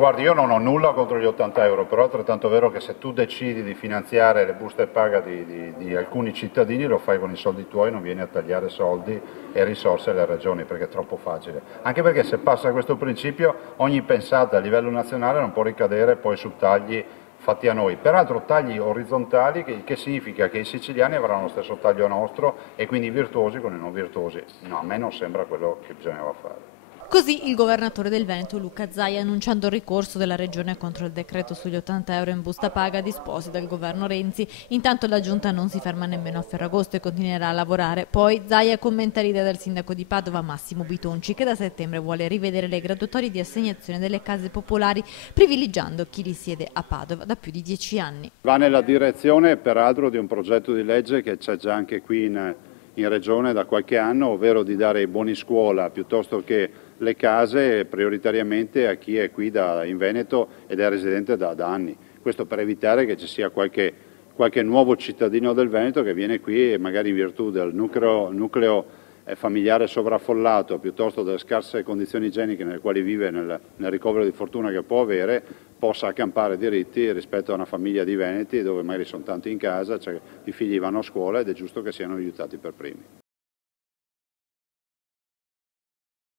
Guardi, io non ho nulla contro gli 80 euro, però è altrettanto vero che se tu decidi di finanziare le buste paga di alcuni cittadini lo fai con i soldi tuoi, non vieni a tagliare soldi e risorse alle regioni perché è troppo facile. Anche perché se passa questo principio ogni pensata a livello nazionale non può ricadere poi su tagli fatti a noi. Peraltro tagli orizzontali che significa che i siciliani avranno lo stesso taglio nostro e quindi i virtuosi con i non virtuosi. No, a me non sembra quello che bisognava fare. Così il governatore del Veneto Luca Zaia, annunciando il ricorso della regione contro il decreto sugli 80 euro in busta paga disposti dal governo Renzi. Intanto la giunta non si ferma nemmeno a Ferragosto e continuerà a lavorare. Poi Zaia commenta l'idea del sindaco di Padova Massimo Bitonci, che da settembre vuole rivedere le graduatorie di assegnazione delle case popolari, privilegiando chi risiede a Padova da più di 10 anni. Va nella direzione peraltro di un progetto di legge che c'è già anche qui in Regione da qualche anno, ovvero di dare i buoni scuola piuttosto che le case prioritariamente a chi è qui in Veneto ed è residente da anni. Questo per evitare che ci sia qualche nuovo cittadino del Veneto che viene qui e magari in virtù del nucleo familiare sovraffollato piuttosto delle scarse condizioni igieniche nelle quali vive nel ricovero di fortuna che può avere, possa accampare diritti rispetto a una famiglia di veneti dove magari sono tanti in casa, cioè i figli vanno a scuola ed è giusto che siano aiutati per primi.